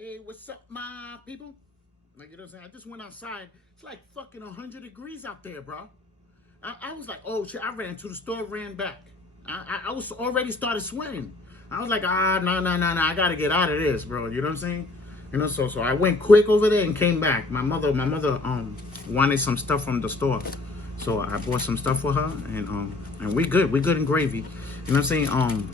Hey, what's up, my people? Like, you know what I'm saying? I just went outside. It's like fucking 100 degrees out there, bro. I was like, oh shit, I ran to the store, ran back. I was already started sweating. I was like, no, I gotta get out of this, bro. You know what I'm saying? You know, so I went quick over there and came back. My mother wanted some stuff from the store. So I bought some stuff for her, and we good in gravy. You know what I'm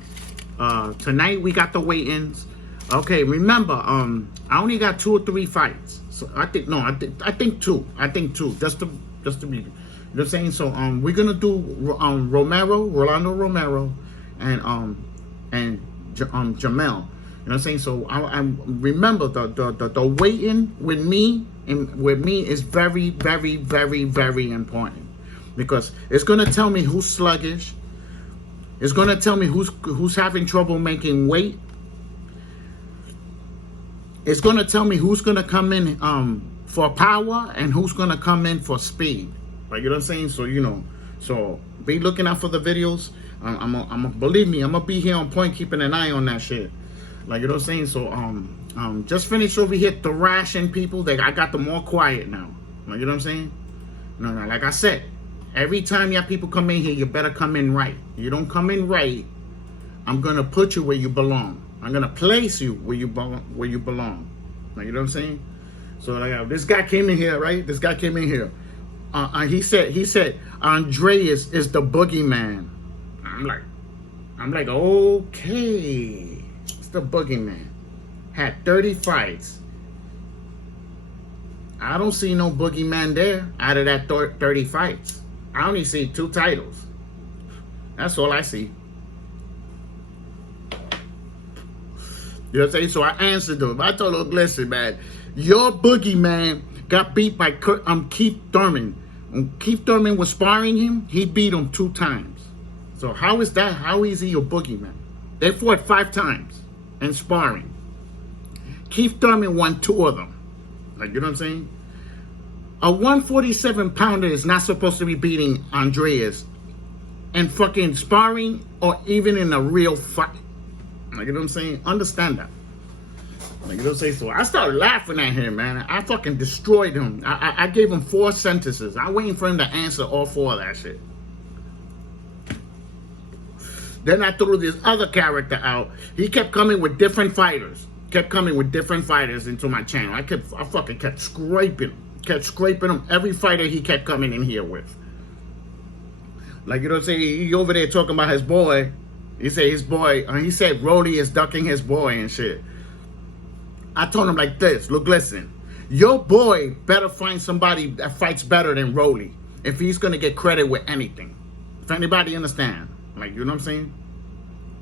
saying? Tonight we got the weigh-ins. Okay, remember, I only got 2 or 3 fights. So I think two. Just to be, you know what I'm saying? So we're gonna do Rolando Romero, and Jamel. You know what I'm saying? So I remember the weigh-in with me is very, very, very, very important, because it's gonna tell me who's sluggish. It's gonna tell me who's having trouble making weight. It's gonna tell me who's gonna come in for power and who's gonna come in for speed. Like, you know what I'm saying? So, you know, so be looking out for the videos. Believe me, I'm gonna be here on point, keeping an eye on that shit. Like, you know what I'm saying? So just finished over here thrashing people. I got them all quiet now. Like, you know what I'm saying? No, like I said, every time y'all people come in here, you better come in right. You don't come in right, I'm gonna put you where you belong. I'm gonna place you where you belong. Like, you know what I'm saying? So like, this guy came in here, right? This guy came in here. He said Andre is the boogeyman. I'm like, okay, it's the boogeyman. Had 30 fights. I don't see no boogeyman there out of that 30 fights. I only see 2 titles. That's all I see. You know what I'm saying? So I answered him. I told him, listen, man, your boogeyman got beat by Keith Thurman. When Keith Thurman was sparring him, he beat him 2 times. So how is that? How is he your boogeyman? They fought 5 times in sparring. Keith Thurman won 2 of them. Like, you know what I'm saying? A 147-pounder is not supposed to be beating Andreas in fucking sparring or even in a real fight. Like, you know what I'm saying? Understand that. Like, you know what I'm saying? So I started laughing at him, man. I fucking destroyed him. I gave him 4 sentences. I'm waiting for him to answer all 4 of that shit. Then I threw this other character out. He kept coming with different fighters. Into my channel. I fucking kept scraping him. Every fighter he kept coming in here with. Like, you know what I'm saying? He over there talking about his boy. He said his boy, he said Rolly is ducking his boy and shit. I told him like this, look, listen, your boy better find somebody that fights better than Rolly if he's gonna get credit with anything. If anybody understand, like, you know what I'm saying?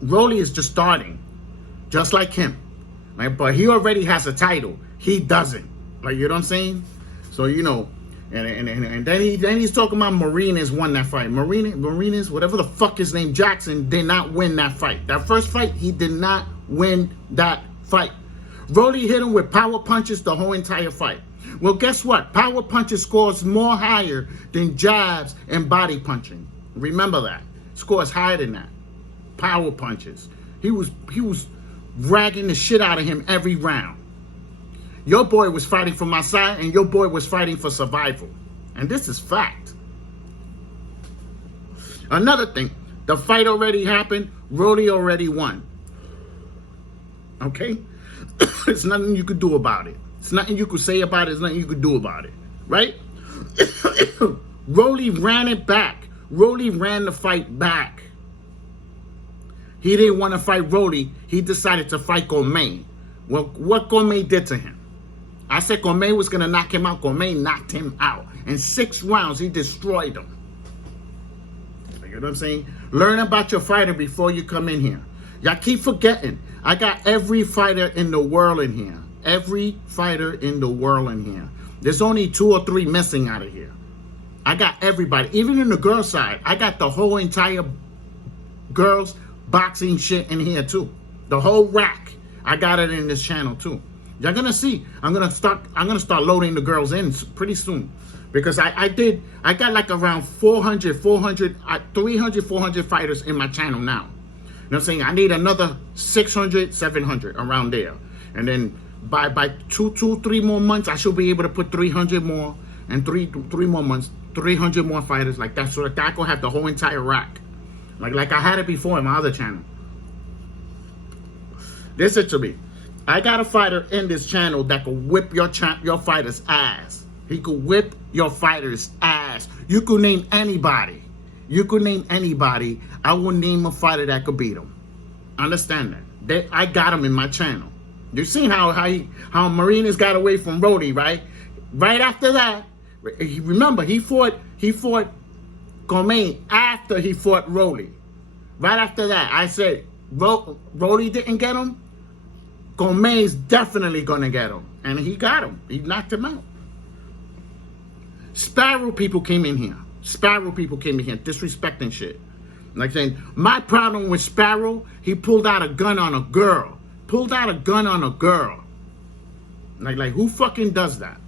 Rolly is just starting, just like him. Like, but he already has a title. He doesn't. Like, you know what I'm saying? So, you know, and then he's talking about Marines won that fight. Marines, whatever the fuck his name, Jackson, did not win that fight. That first fight, he did not win that fight. Rolly hit him with power punches the whole entire fight. Well, guess what? Power punches scores more higher than jabs and body punching. Remember that. Scores higher than that. Power punches. He was ragging the shit out of him every round. Your boy was fighting for my side, and your boy was fighting for survival. And this is fact. Another thing, the fight already happened. Rolly already won. Okay? There's nothing you could do about it. It's nothing you could say about it. There's nothing you could do about it. Right? Rolly ran it back. Rolly ran the fight back. He didn't want to fight Rolly. He decided to fight Gourmet. Well, what Gourmet did to him? I said Gourmet was going to knock him out. Gourmet knocked him out. In 6 rounds, he destroyed him. You know what I'm saying? Learn about your fighter before you come in here. Y'all keep forgetting. I got every fighter in the world in here. Every fighter in the world in here. There's only 2 or 3 missing out of here. I got everybody. Even in the girl side, I got the whole entire girls boxing shit in here too. The whole rack. I got it in this channel too. You're gonna see. I'm gonna start loading the girls in pretty soon, because I got like around 300, 400 fighters in my channel now. You know what I'm saying? I need another 600, 700 around there, and then by three more months, I should be able to put 300 more, and three more months, 300 more fighters like that, so that I could have the whole entire rack, like I had it before in my other channel. Listen to me. I got a fighter in this channel that could whip your fighter's ass. He could whip your fighter's ass. You could name anybody. You could name anybody. I will name a fighter that could beat him. Understand that? I got him in my channel. You seen how Marinas got away from Rody, right? Right after that, remember he fought Gomain after he fought Rody. Right after that, I said Rody didn't get him. Gomain's definitely gonna get him, and he got him. He knocked him out. Sparrow people came in here. Sparrow people came in here disrespecting shit. Like saying, my problem with Sparrow, he pulled out a gun on a girl. Pulled out a gun on a girl. Like who fucking does that?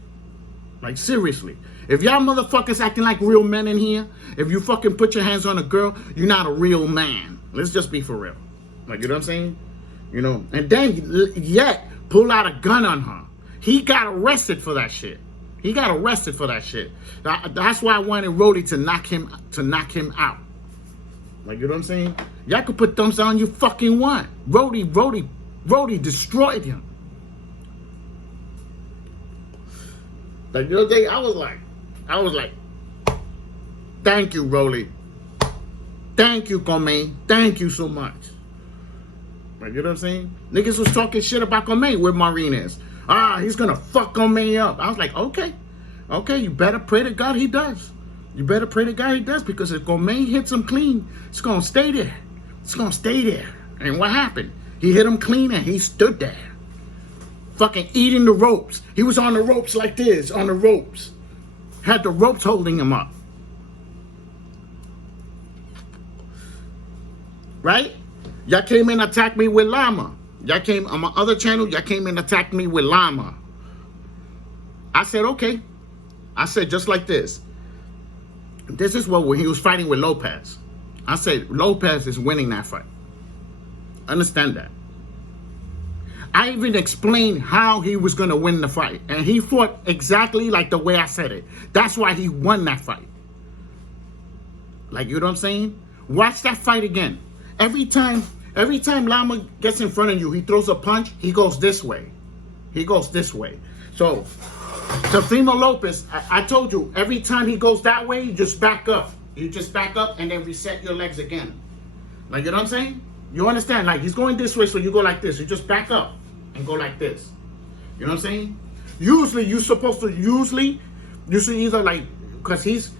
Like seriously. If y'all motherfuckers acting like real men in here, if you fucking put your hands on a girl, you're not a real man. Let's just be for real. Like, you know what I'm saying? You know, and then yet pull out a gun on her. He got arrested for that shit. He got arrested for that shit. That's why I wanted Rody to knock him out. Like, you know what I'm saying? Y'all could put thumbs down you fucking want. Rody destroyed him. Like the other day, I was like, thank you, Rody. Thank you, Gomain. Thank you so much. Like, you know what I'm saying? Niggas was talking shit about Gomain with Martinez. He's gonna fuck Gomain up. I was like, okay, you better pray to God he does. You better pray to God he does, because if Gomain hits him clean, it's gonna stay there. It's gonna stay there. And what happened? He hit him clean and he stood there. Fucking eating the ropes. He was on the ropes like this, on the ropes. Had the ropes holding him up. Right? Y'all came in and attacked me with Llama. Y'all came on my other channel, y'all came in and attacked me with Llama. I said, okay. I said, just like this. This is what when he was fighting with Lopez. I said, Lopez is winning that fight. Understand that. I even explained how he was going to win the fight. And he fought exactly like the way I said it. That's why he won that fight. Like, you know what I'm saying? Watch that fight again. Every time Llama gets in front of you, he throws a punch, he goes this way. He goes this way. So, Teofimo Lopez, I told you, every time he goes that way, you just back up. You just back up and then reset your legs again. Like, you know what I'm saying? You understand? Like, he's going this way, so you go like this. You just back up and go like this. You know what I'm saying? Usually, you're supposed to, either like, because he's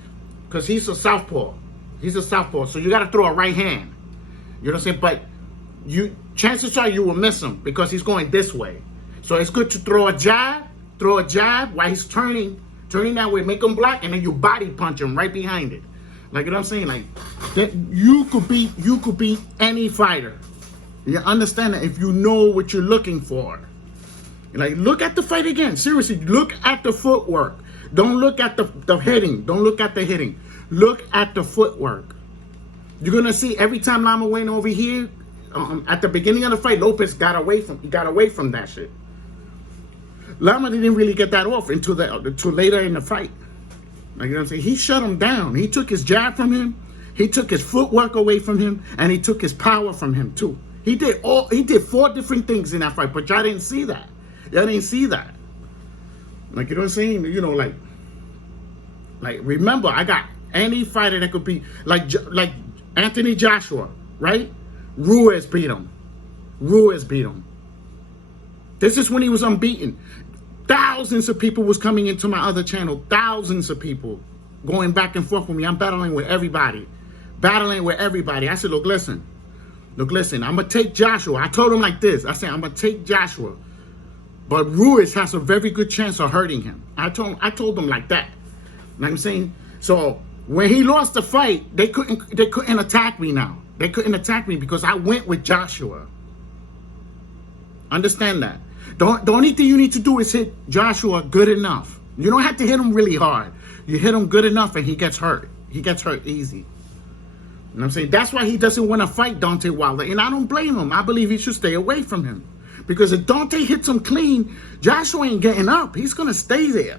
a southpaw. He's a southpaw, so you got to throw a right hand. You know what I'm saying? But chances are you will miss him because he's going this way. So it's good to throw a jab while he's turning that way, make him block, and then you body punch him right behind it. Like, you know what I'm saying? Like, that you could beat any fighter. You understand that if you know what you're looking for. Like, look at the fight again. Seriously, look at the footwork. Don't look at the hitting. Don't look at the hitting. Look at the footwork. You're gonna see every time Llama went over here, at the beginning of the fight, Lopez got away from that shit. Llama didn't really get that off until later in the fight. Like, you know what I'm saying? He shut him down. He took his jab from him. He took his footwork away from him, and he took his power from him too. He did 4 different things in that fight, but y'all didn't see that. Y'all didn't see that. Like, you know what I'm saying? You know, like remember, I got any fighter that could be like Anthony Joshua, right? Ruiz beat him. This is when he was unbeaten. Thousands of people was coming into my other channel. Thousands of people going back and forth with me. I'm battling with everybody. I said, look, listen. I'm going to take Joshua. I told him like this. I said, I'm going to take Joshua. But Ruiz has a very good chance of hurting him. I told him like that. You know what I'm saying? So when he lost the fight, they couldn't attack me now. They couldn't attack me because I went with Joshua. Understand that. The only thing you need to do is hit Joshua good enough. You don't have to hit him really hard. You hit him good enough and he gets hurt. He gets hurt easy. You know what I'm saying? That's why he doesn't want to fight Deontay Wilder. And I don't blame him. I believe he should stay away from him. Because if Dante hits him clean, Joshua ain't getting up. He's going to stay there.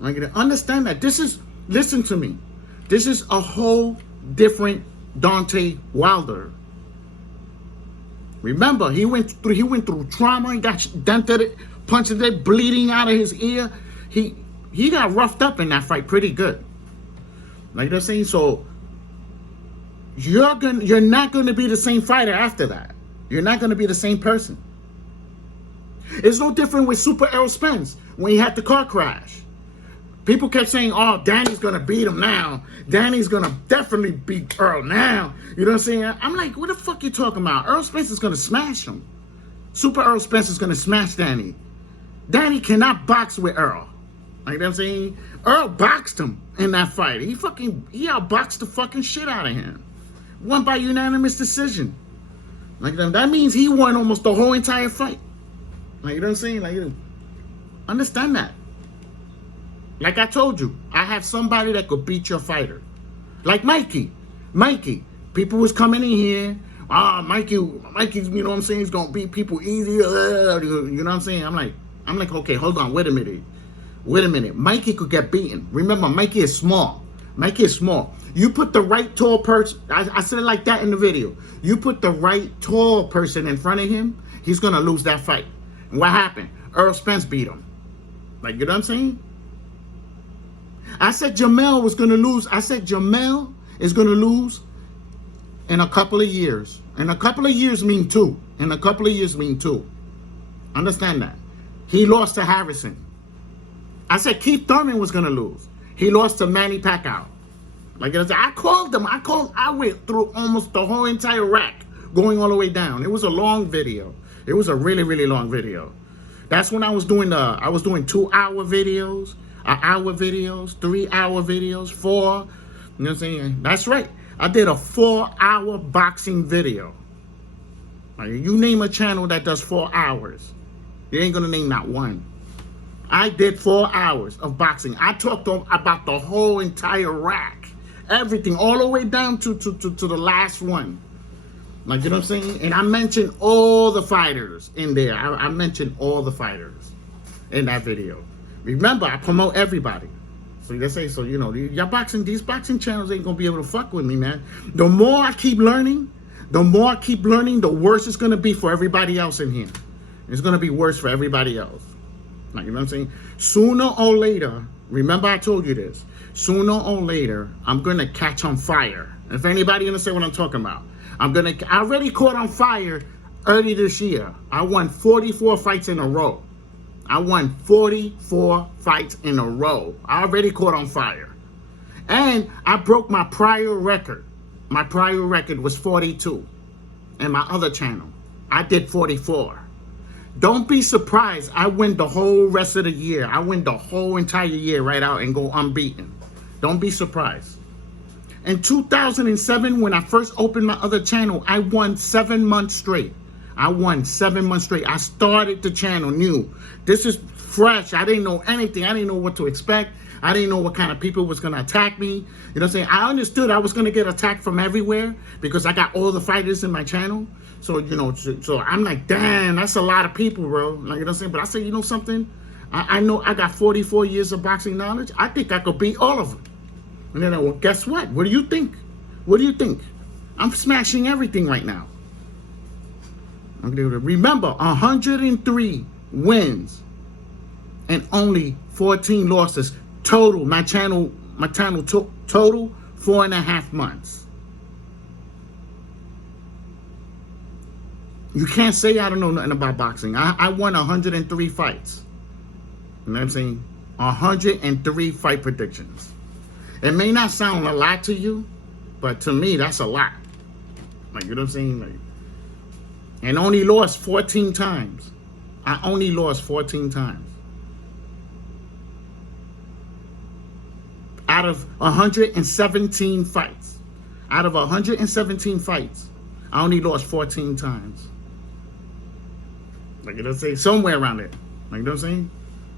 Like, understand that. Listen to me. This is a whole different Dante Wilder. Remember, he went through trauma. He got dented, punched it, bleeding out of his ear. He got roughed up in that fight pretty good. Like they're saying, so you're not gonna be the same fighter after that. You're not gonna be the same person. It's no different with Super Errol Spence when he had the car crash. People kept saying, oh, Danny's going to beat him now. Danny's going to definitely beat Earl now. You know what I'm saying? I'm like, what the fuck you talking about? Earl Spence is going to smash him. Super Errol Spence is going to smash Danny. Danny cannot box with Earl. Like, you know what I'm saying? Earl boxed him in that fight. He outboxed the fucking shit out of him. Won by unanimous decision. Like, that means he won almost the whole entire fight. Like, you know what I'm saying? Like, understand that. Like I told you, I have somebody that could beat your fighter. Like Mikey. People was coming in here. Mikey's, you know what I'm saying, he's gonna beat people easy. You know what I'm saying? I'm like, okay, hold on, wait a minute. Mikey could get beaten. Remember, Mikey is small. You put the right tall person, I said it like that in the video. You put the right tall person in front of him, he's gonna lose that fight. And what happened? Earl Spence beat him. Like, you know what I'm saying? I said Jamel was going to lose. I said Jamel is going to lose in a couple of years. And a couple of years mean two. Understand that. He lost to Harrison. I said Keith Thurman was going to lose. He lost to Manny Pacquiao. Like I called him. I went through almost the whole entire rack going all the way down. It was a long video. It was a really, really long video. That's when I was doing 2-hour videos. Hour videos, 3-hour videos, 4. You know what I'm saying? That's right. I did a 4-hour boxing video. Like, you name a channel that does 4 hours, you ain't gonna name not one. I did 4 hours of boxing. I talked about the whole entire rack, everything, all the way down to the last one. Like, you know what I'm saying? And I mentioned all the fighters in there. I mentioned all the fighters in that video. Remember, I promote everybody. So they say, so, you know, these boxing channels ain't gonna be able to fuck with me, man. The more I keep learning, the worse it's gonna be for everybody else in here. It's gonna be worse for everybody else. Like, you know what I'm saying? Sooner or later, remember I told you this, sooner or later, I'm gonna catch on fire. If anybody understand what I'm talking about, I already caught on fire early this year. I won 44 fights in a row. I won 44 fights in a row. I already caught on fire. And I broke my prior record. My prior record was 42. And my other channel, I did 44. Don't be surprised. I win the whole rest of the year. I win the whole entire year right out and go unbeaten. Don't be surprised. In 2007, when I first opened my other channel, I won 7 months straight. I started the channel new. This is fresh. I didn't know anything. I didn't know what to expect. I didn't know what kind of people was going to attack me. You know what I'm saying? I understood I was going to get attacked from everywhere because I got all the fighters in my channel. So, you know, so I'm like, damn, that's a lot of people, bro. Like, you know what I'm saying? But I said, you know something? I know I got 44 years of boxing knowledge. I think I could beat all of them. And then, well, guess what? What do you think? I'm smashing everything right now. Remember, 103 wins and only 14 losses total. My channel total 4.5 months. You can't say I don't know nothing about boxing. I won 103 fights. You know what I'm saying? 103 fight predictions. It may not sound a lot to you, but to me, that's a lot. Like, you know what I'm saying? Like, and only lost 14 times. I only lost 14 times. Out of 117 fights. Out of 117 fights, I only lost 14 times. Like, you know what I'm saying? Somewhere around it. Like, you know what I'm saying?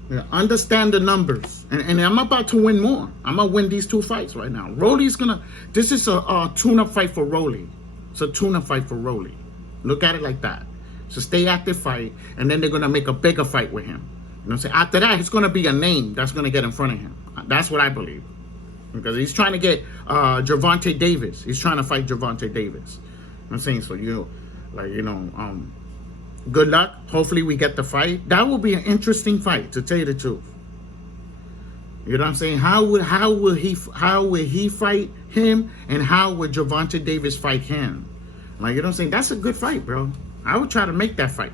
Yeah, understand the numbers. And I'm about to win more. I'm going to win these 2 fights right now. Rolly's going to... This is a tune-up fight for Rolly. It's a tune-up fight for Rolly. Look at it like that. It's a stay active fight, and then they're gonna make a bigger fight with him. You know what I'm saying? After that, it's gonna be a name that's gonna get in front of him. That's what I believe. Because he's trying to get Gervonta Davis. He's trying to fight Gervonta Davis. You know what I'm saying? So good luck. Hopefully we get the fight. That will be an interesting fight, to tell you the truth. You know what I'm saying? How will he fight him, and how would Gervonta Davis fight him? Like, you know what I'm saying? That's a good fight, bro. I would try to make that fight.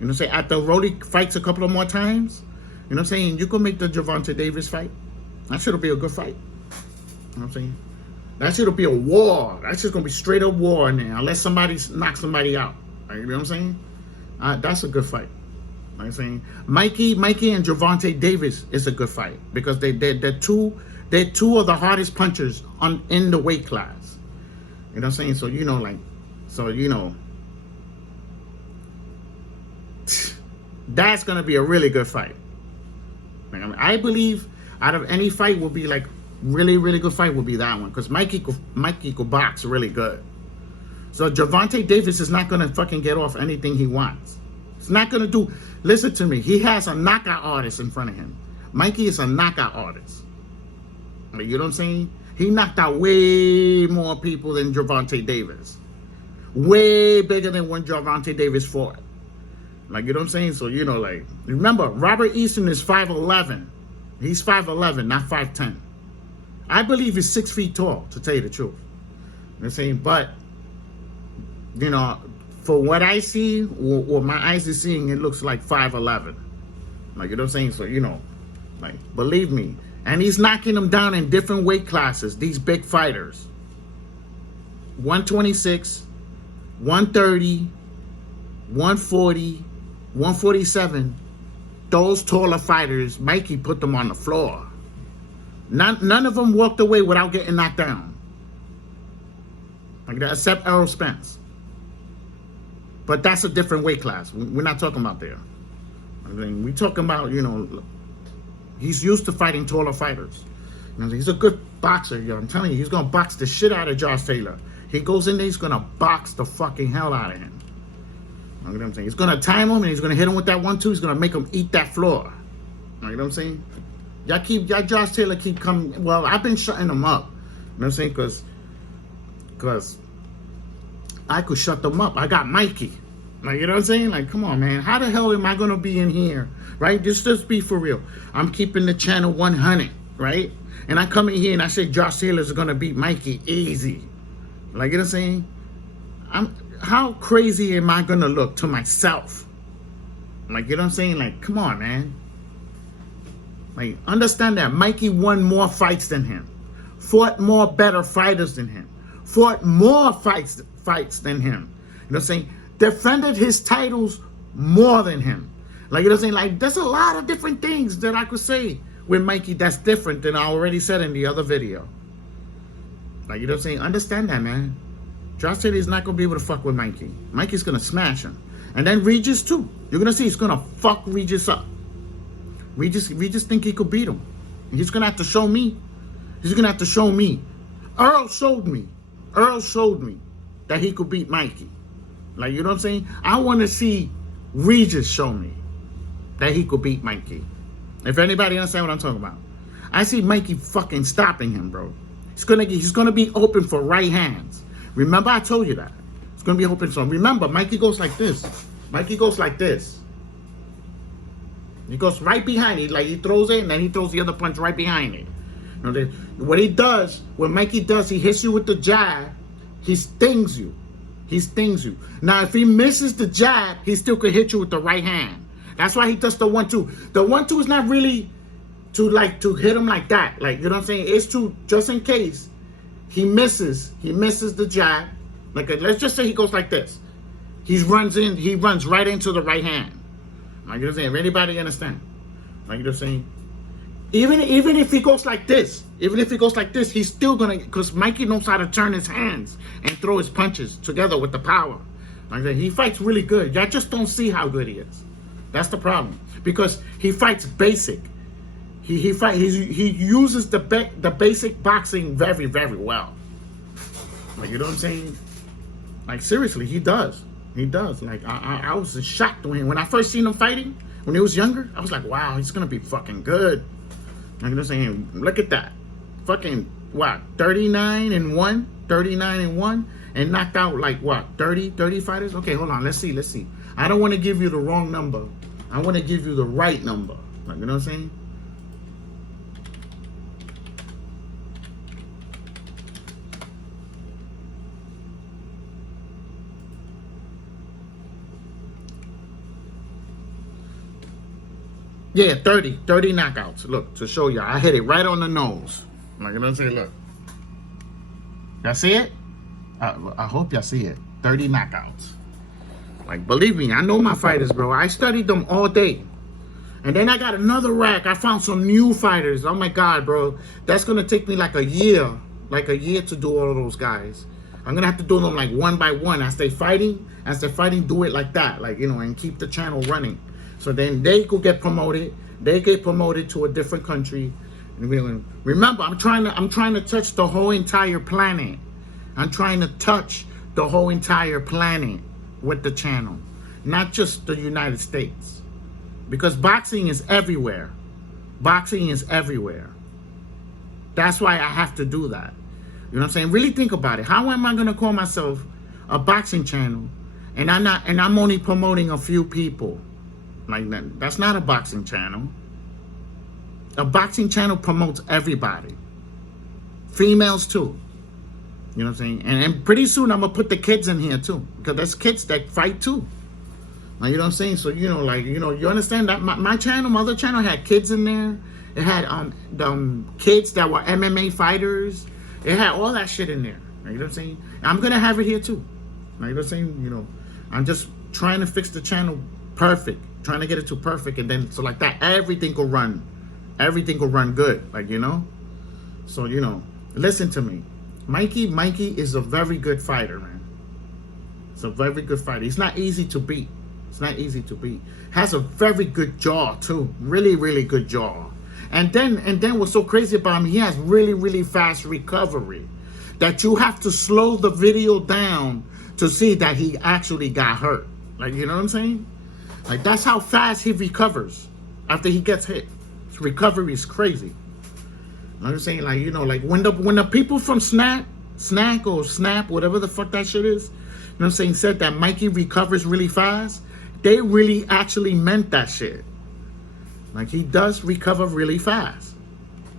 You know what I'm saying? After Rolly fights a couple of more times, you know what I'm saying? You can make the Gervonta Davis fight. That shit'll be a good fight. You know what I'm saying? That shit'll be a war. That's just gonna be straight up war in there, unless somebody knocks somebody out. You know what I'm saying? That's a good fight. You know what I'm saying? Mikey and Gervonta Davis is a good fight, because they're two of the hardest punchers in the weight class. You know what I'm saying? That's gonna be a really good fight. I believe out of any fight will be like really, really good fight will be that one, because Mikey could box really good. So Gervonta Davis is not gonna fucking get off anything he wants. It's not gonna do. Listen to me. He has a knockout artist in front of him. Mikey is a knockout artist. You know what I'm saying? He knocked out way more people than Gervonta Davis. Way bigger than when Gervonta Davis fought. Like, you know what I'm saying? So, remember, Robert Easton is 5'11". He's 5'11", not 5'10". I believe he's 6 feet tall, to tell you the truth. You know what I'm saying? But, for what I see, what my eyes are seeing, it looks like 5'11". Like, you know what I'm saying? So, believe me. And he's knocking them down in different weight classes, these big fighters. 126, 130, 140, 147. Those taller fighters, Mikey put them on the floor. None of them walked away without getting knocked down. Like that, except Errol Spence. But that's a different weight class. We're not talking about there. I mean, we're talking about, he's used to fighting taller fighters. He's a good boxer, I'm telling you. He's going to box the shit out of Josh Taylor. He goes in there, he's going to box the fucking hell out of him. You know what I'm saying? He's going to time him, and he's going to hit him with that 1-2. He's going to make him eat that floor. You know what I'm saying? Y'all Josh Taylor keep coming. Well, I've been shutting them up. You know what I'm saying? Because I could shut them up. I got Mikey. Like, you know what I'm saying? Like, come on, man. How the hell am I going to be in here? Right? Just be for real. I'm keeping the channel 100, right? And I come in here and I say Josh Taylor's going to beat Mikey easy. Like, you know what I'm saying? How crazy am I going to look to myself? Like, you know what I'm saying? Like, come on, man. Like, understand that Mikey won more fights than him. Fought more better fighters than him. Fought more fights than him. You know what I'm saying? Defended his titles more than him. Like, you know what I'm saying? Like, there's a lot of different things that I could say with Mikey that's different than I already said in the other video. Like, you know what I'm saying? Understand that, man. Josh Taylor is not going to be able to fuck with Mikey. Mikey's going to smash him. And then Regis, too. You're going to see he's going to fuck Regis up. Regis think he could beat him. And he's going to have to show me. He's going to have to show me. Earl showed me that he could beat Mikey. Like, you know what I'm saying? I want to see Regis show me that he could beat Mikey. If anybody understand what I'm talking about. I see Mikey fucking stopping him, bro. He's gonna be open for right hands. Remember, I told you that. It's gonna be open. So remember, Mikey goes like this. Mikey goes like this. He goes right behind it. Like, he throws it, and then he throws the other punch right behind it. You know, what he does, what Mikey does, he hits you with the jab. He stings you. He stings you. Now, if he misses the jab, he still could hit you with the right hand. That's why he does the 1-2. The 1-2 is not really to hit him like that. Like, you know what I'm saying? It's to, just in case he misses the jab. Like, let's just say he goes like this. He runs right into the right hand. Like, you know what I'm saying? If anybody understand? Like, you know what I'm saying? Even if he goes like this, he's still gonna, because Mikey knows how to turn his hands and throw his punches together with the power. Like that, he fights really good. Y'all just don't see how good he is. That's the problem, because he fights basic. He uses the basic boxing very, very well. Like, you know what I'm saying? Like, seriously, he does. He does. Like, I was shocked when I first seen him fighting, when he was younger. I was like, wow, he's going to be fucking good. Like, you know what I'm saying? Look at that. Fucking, what, 39-1? 39-1? And knocked out, like, what, 30 fighters? Okay, hold on. Let's see. I don't want to give you the wrong number. I want to give you the right number. Like, you know what I'm saying? Yeah, 30 knockouts. Look, to show y'all, I hit it right on the nose. Like, you know what I'm saying? Look. Y'all see it? I hope y'all see it. 30 knockouts. Like, believe me, I know my fighters, bro. I studied them all day. And then I got another rack. I found some new fighters. Oh, my God, bro. That's going to take me like a year. Like a year to do all of those guys. I'm going to have to do them like one by one. As they're fighting, do it like that. Like, you know, and keep the channel running. So then they could get promoted. They get promoted to a different country. Remember, I'm trying to touch the whole entire planet. I'm trying to touch the whole entire planet with the channel, not just the United States, because boxing is everywhere. Boxing is everywhere. That's why I have to do that. You know what I'm saying? Really think about it. How am I going to call myself a boxing channel, and I'm only promoting a few people? Like that. That's not a boxing channel. A boxing channel promotes everybody. Females too. You know what I'm saying? And pretty soon I'm going to put the kids in here too. Because there's kids that fight too. Like, you know what I'm saying? So, you know, like, you know, you understand that my channel, my other channel had kids in there. It had kids that were MMA fighters. It had all that shit in there. Like, you know what I'm saying? I'm going to have it here too. Like, you know what I'm saying? You know, I'm just trying to fix the channel perfect. Trying to get it to perfect. And then, so like that, everything will run. Everything will run good. Like, you know? So, you know, listen to me. Mikey is a very good fighter, man. It's a very good fighter. He's not easy to beat. It's not easy to beat. Has a very good jaw too. Really, really good jaw. And then what's so crazy about him, he has really, really fast recovery. That you have to slow the video down to see that he actually got hurt. Like, you know what I'm saying? Like, that's how fast he recovers after he gets hit. His recovery is crazy. You know what I'm saying? Like, you know, like when the people from Snack or Snap, whatever the fuck that shit is, you know what I'm saying, said that Mikey recovers really fast, they really actually meant that shit. Like, he does recover really fast.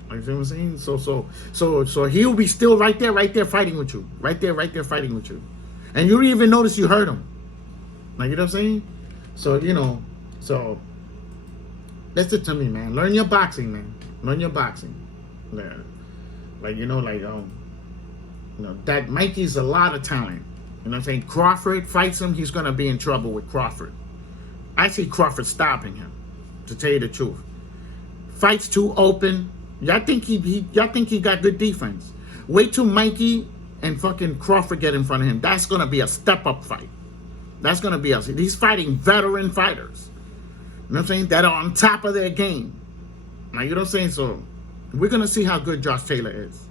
Like, you know what I'm saying? So he'll be still right there fighting with you. Right there fighting with you. And you don't even notice you hurt him. Like, you know what I'm saying? So, you know, so listen to me, man. Learn your boxing, man. Learn your boxing. Yeah. Like, you know, that Mikey's a lot of talent. You know what I'm saying? Crawford fights him, he's gonna be in trouble with Crawford. I see Crawford stopping him, to tell you the truth. Fights too open. Y'all think he got good defense. Wait till Mikey and fucking Crawford get in front of him. That's gonna be a step-up fight. That's gonna be he's fighting veteran fighters. You know what I'm saying? That are on top of their game. Now, you know what I'm saying? So we're gonna see how good Josh Taylor is.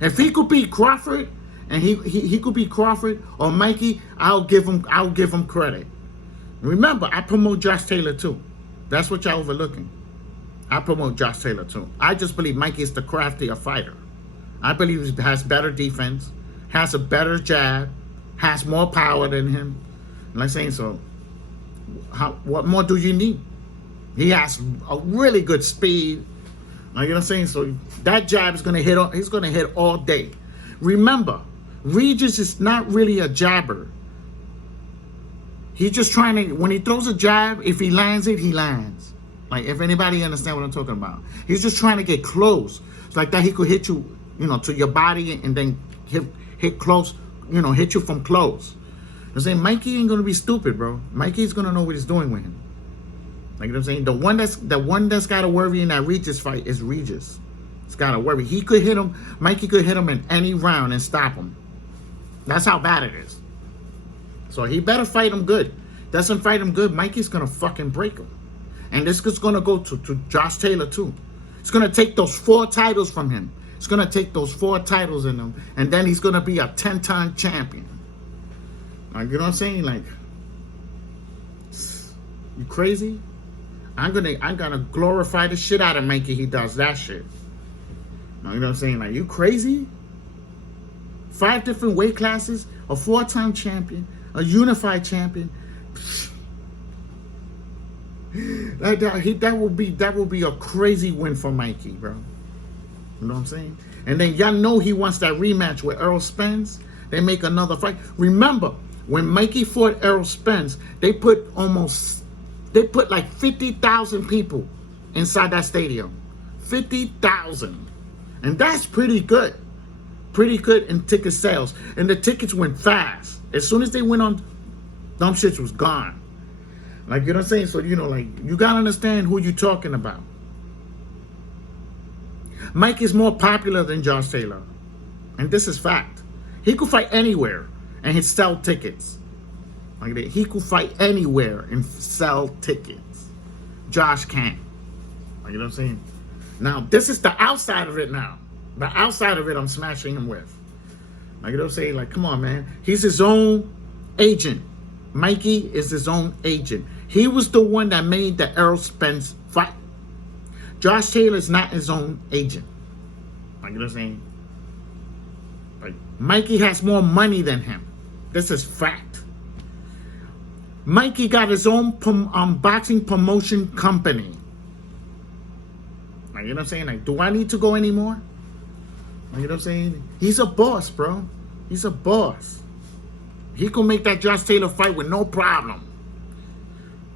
If he could beat Crawford, and he could beat Crawford or Mikey, I'll give him credit. Remember, I promote Josh Taylor too. That's what y'all overlooking. I promote Josh Taylor too. I just believe Mikey is the craftier fighter. I believe he has better defense, has a better jab, has more power than him. Like I'm saying, so what more do you need? He has a really good speed. Like, you know what I'm saying? So that jab is gonna hit. He's gonna hit all day. Remember, Regis is not really a jabber. He's just trying to, when he throws a jab, if he lands it, he lands. Like, if anybody understand what I'm talking about. He's just trying to get close. It's like that he could hit you, you know, to your body and then hit close, you know, hit you from close. I'm saying Mikey ain't gonna be stupid, bro. Mikey's gonna know what he's doing with him. Like, you know what I'm saying? The one that's gotta worry in that Regis fight is Regis. It's gotta worry. He could hit him, Mikey could hit him in any round and stop him. That's how bad it is. So he better fight him good. Doesn't fight him good, Mikey's gonna fucking break him. And this is gonna go to Josh Taylor too. It's gonna take those 4 titles from him. It's gonna take those 4 titles in him, and then he's gonna be a 10-time champion. Like, you know what I'm saying? Like, You crazy? I'm gonna glorify the shit out of Mikey. He does that shit. You know what I'm saying? Like, you crazy? 5 different weight classes, a 4-time champion, a unified champion. That will be a crazy win for Mikey, bro. You know what I'm saying? And then y'all know he wants that rematch with Errol Spence. They make another fight. Remember, when Mikey fought Errol Spence, they put like 50,000 people inside that stadium. 50,000. And that's pretty good. Pretty good in ticket sales. And the tickets went fast. As soon as they went on, them shits was gone. Like, you know what I'm saying? So, you know, like, you gotta understand who you're talking about. Mike is more popular than Josh Taylor. And this is fact. He could fight anywhere and he'd sell tickets. Like that. He could fight anywhere and sell tickets. Josh can't. Like, you know what I'm saying? Now, this is the outside of it now. The outside of it, I'm smashing him with. Like, you know what I'm saying? Like, come on, man. He's his own agent. Mikey is his own agent. He was the one that made the Errol Spence fight. Josh Taylor is not his own agent. Like, you know what I'm saying? Like, Mikey has more money than him. This is fact. Mikey got his own boxing promotion company. Like, you know what I'm saying? Like, do I need to go anymore? Like, you know what I'm saying? He's a boss, bro. He's a boss. He can make that Josh Taylor fight with no problem.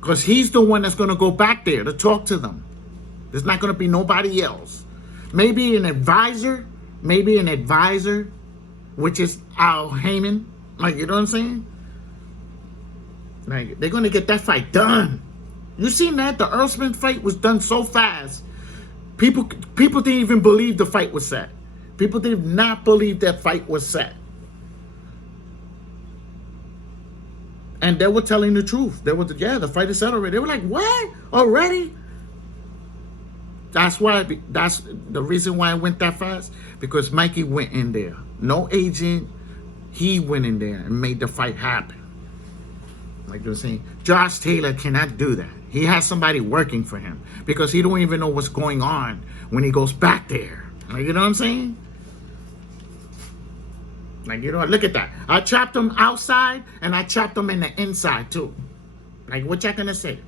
Because he's the one that's going to go back there to talk to them. There's not going to be nobody else. Maybe an advisor. Maybe an advisor. Which is Al Heyman. Like, you know what I'm saying? Like, they're going to get that fight done. You seen that? The Errol Spence fight was done so fast. People didn't even believe the fight was set. People did not believe that fight was set. And they were telling the truth. They were, yeah, the fight is set already. They were like, what? Already? That's the reason why it went that fast. Because Mikey went in there. No agent. He went in there and made the fight happen. Like you're saying, Josh Taylor cannot do that. He has somebody working for him. Because he don't even know what's going on when he goes back there. Like, you know what I'm saying? Like, you know, look at that. I chopped them outside and I chopped them in the inside too. Like, what y'all gonna say?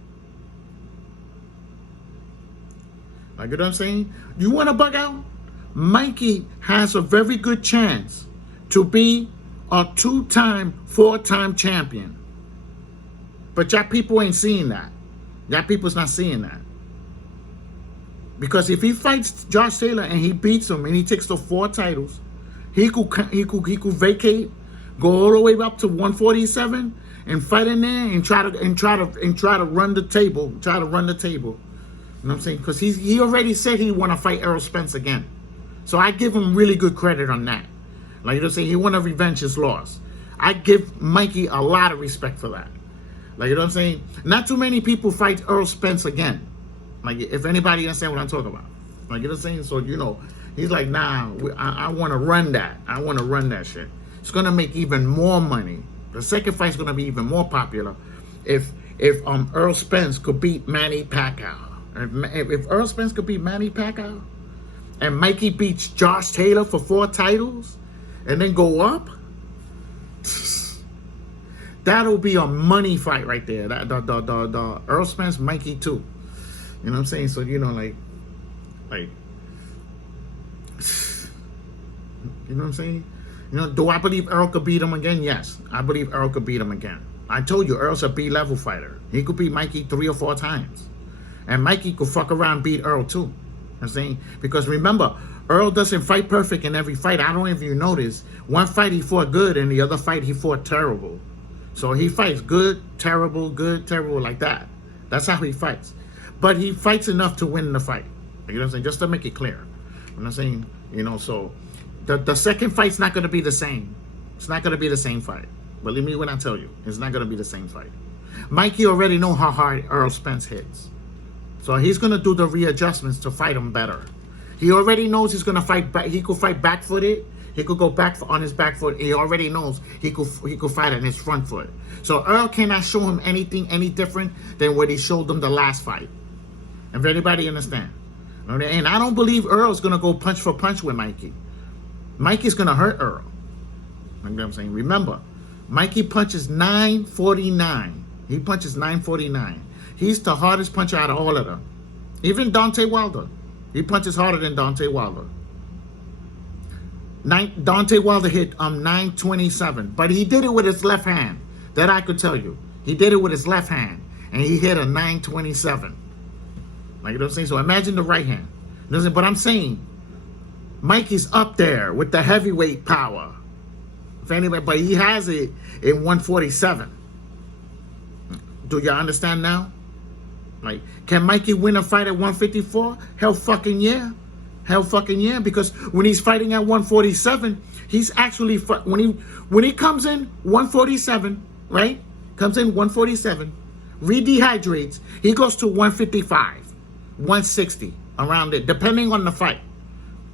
Like, you know what I'm saying? You want to bug out? Mikey has a very good chance to be a 2-time, 4-time champion. But y'all people ain't seeing that. Y'all people's not seeing that. Because if he fights Josh Taylor and he beats him and he takes the 4 titles, he could vacate, go all the way up to 147 and fight in there and try to run the table. Try to run the table. You know what I'm saying? Because he already said he want to fight Errol Spence again. So I give him really good credit on that. Like, you know what I'm saying? He want to revenge his loss. I give Mikey a lot of respect for that. Like, you know what I'm saying? Not too many people fight Errol Spence again. Like, if anybody understand what I'm talking about. Like, you know what I'm saying? So, you know, he's like, nah, I want to run that. I want to run that shit. It's going to make even more money. The second fight's going to be even more popular if Errol Spence could beat Manny Pacquiao. If Errol Spence could beat Manny Pacquiao and Mikey beats Josh Taylor for 4 titles and then go up, that'll be a money fight right there. The Errol Spence, Mikey too. You know what I'm saying? So, you know, like, you know what I'm saying? You know, do I believe Errol could beat him again? Yes, I believe Errol could beat him again. I told you, Errol's a B-level fighter. He could beat Mikey 3 or 4 times. And Mikey could fuck around and beat Errol too. You know what I'm saying? Because remember, Errol doesn't fight perfect in every fight. I don't know if you noticed. One fight he fought good and the other fight he fought terrible. So he fights good, terrible, like that. That's how he fights. But he fights enough to win the fight. You know what I'm saying? Just to make it clear. You know what I'm saying? You know, so the second fight's not going to be the same. It's not going to be the same fight. Believe me when I tell you, it's not going to be the same fight. Mikey already know how hard Errol Spence hits. So he's going to do the readjustments to fight him better. He already knows he's going to fight back. He could fight back-footed. He could go back on his back foot. He already knows he could fight on his front foot. So Earl cannot show him anything any different than what he showed him the last fight. If anybody understand. And I don't believe Earl's going to go punch for punch with Mikey. Mikey's going to hurt Earl. You know what I'm saying? Remember, Mikey punches 949. He punches 949. He's the hardest puncher out of all of them. Even Deontay Wilder. He punches harder than Deontay Wilder. Deontay Wilder hit 927. But he did it with his left hand. That I could tell you. He did it with his left hand. And he hit a 927. Like, you know what I'm saying? So imagine the right hand. But I'm saying, Mikey's up there with the heavyweight power. If anybody, but he has it in 147. Do y'all understand now? Like, can Mikey win a fight at 154? Hell fucking yeah. Hell fucking yeah. Because when he's fighting at 147, he's actually, when he comes in 147, right? Comes in 147, redehydrates, he goes to 155. 160, around it, depending on the fight.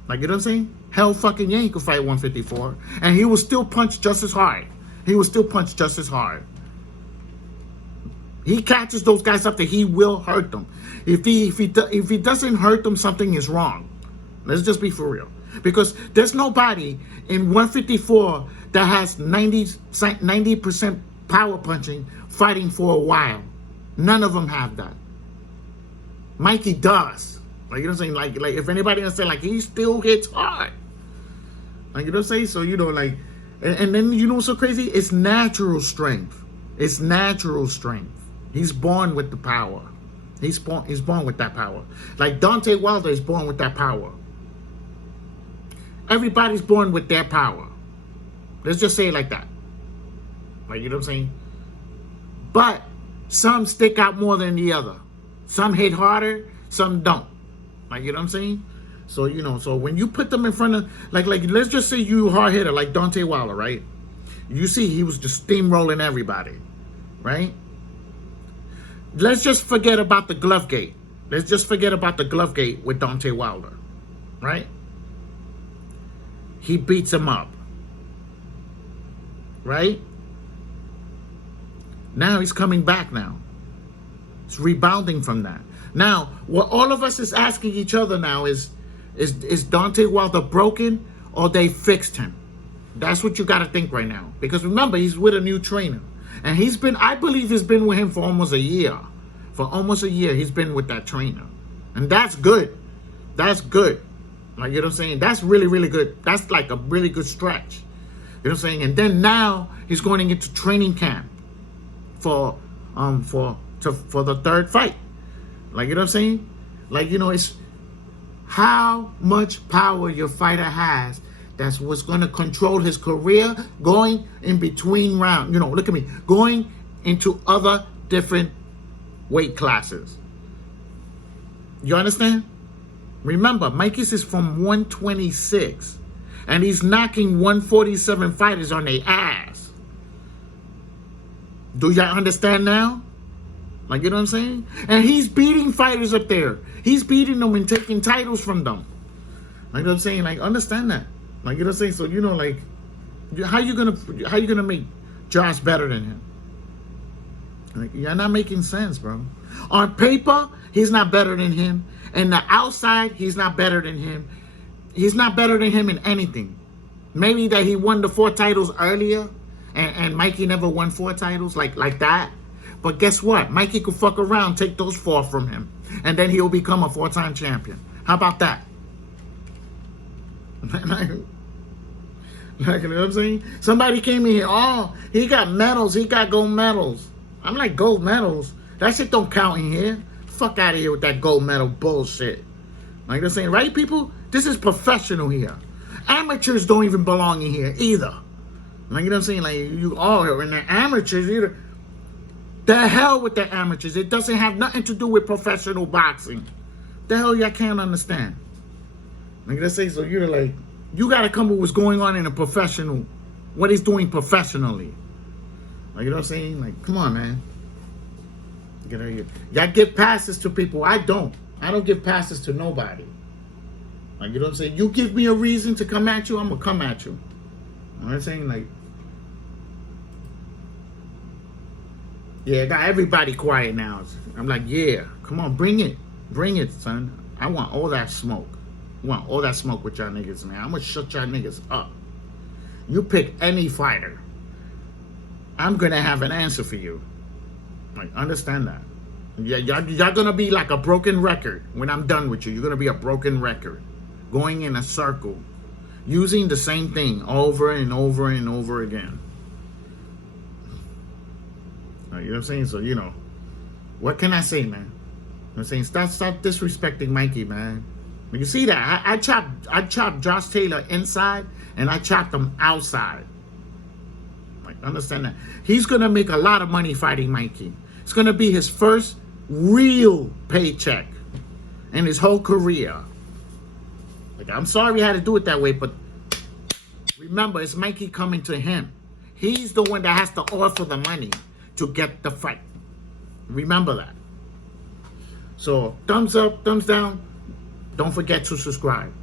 Like, you know what I'm saying? Hell fucking yeah, he could fight 154. And he will still punch just as hard. He will still punch just as hard. He catches those guys up there, he will hurt them. If he doesn't hurt them, something is wrong. Let's just be for real. Because there's nobody in 154 that has 90% power punching fighting for a while. None of them have that. Mikey does. Like, you know what I'm saying? Like if anybody else say, like, he still hits hard. Like, you know what I'm saying? So, you know, like, and then, you know what's so crazy? It's natural strength. It's natural strength. He's born with the power. He's born with that power. Like, Deontay Wilder is born with that power. Everybody's born with their power. Let's just say it like that. Like, you know what I'm saying? But some stick out more than the other. Some hit harder, some don't. Like, you know what I'm saying? So, you know, so when you put them in front of, like let's just say you hard hitter like Deontay Wilder, right? You see he was just steamrolling everybody, right? Let's just forget about the glove gate. Let's just forget about the glove gate with Deontay Wilder, right? He beats him up, right? Now he's coming back now. It's rebounding from that. Now, what all of us is asking each other now is Deontay Wilder broken or they fixed him? That's what you got to think right now. Because remember, he's with a new trainer. And he's been, I believe he's been with him for almost a year. For almost a year, he's been with that trainer. And that's good. That's good. Like, you know what I'm saying? That's really, really good. That's like a really good stretch. You know what I'm saying? And then now he's going into training camp for the third fight. Like, you know what I'm saying? Like, you know, it's how much power your fighter has. That's what's going to control his career going in between rounds. You know, look at me. Going into other different weight classes. You understand? Remember, Mikey's is from 126. And he's knocking 147 fighters on their ass. Do y'all understand now? Like, you know what I'm saying? And he's beating fighters up there. He's beating them and taking titles from them. Like, you know what I'm saying? Like, understand that. Like, you know what I'm saying? So, you know, like, how you gonna make Josh better than him? Like, you're not making sense, bro. On paper, he's not better than him. And the outside, he's not better than him. He's not better than him in anything. Maybe that he won the 4 titles earlier, and Mikey never won 4 titles like that. But guess what? Mikey could fuck around, take those 4 from him, and then he'll become a 4-time champion. How about that? Like, you know what I'm saying? Somebody came in here, oh, he got medals, he got gold medals. I'm like, gold medals? That shit don't count in here. Fuck out of here with that gold medal bullshit. Like they're saying, right, people? This is professional here. Amateurs don't even belong in here either. Like, you know what I'm saying? Like, you all are in the amateurs either. The hell with the amateurs. It doesn't have nothing to do with professional boxing. The hell y'all can't understand. Like, let's say, so you're like, you got to come with what's going on in a professional, what he's doing professionally. Like, you know what I'm saying? Like, come on, man. Get out of here. Y'all give passes to people. I don't. I don't give passes to nobody. Like, you know what I'm saying? You give me a reason to come at you, I'm gonna come at you. You know what I'm saying? Like, yeah, I got everybody quiet now. I'm like, yeah, come on, bring it. Bring it, son. I want all that smoke. I want all that smoke with y'all niggas, man. I'm gonna shut y'all niggas up. You pick any fighter, I'm gonna have an answer for you. Like, understand that. Yeah, y'all gonna be like a broken record when I'm done with you. You're gonna be a broken record, going in a circle, using the same thing over and over and over again. You know what I'm saying? So, you know, what can I say, man? You know what I'm saying? Stop disrespecting Mikey, man. You see that? I chopped Josh Taylor inside and I chopped him outside. Like, understand that? He's going to make a lot of money fighting Mikey. It's going to be his first real paycheck in his whole career. Like, I'm sorry I had to do it that way, but remember, it's Mikey coming to him. He's the one that has to offer the money to get the fight. Remember that. So, thumbs up, thumbs down. Don't forget to subscribe.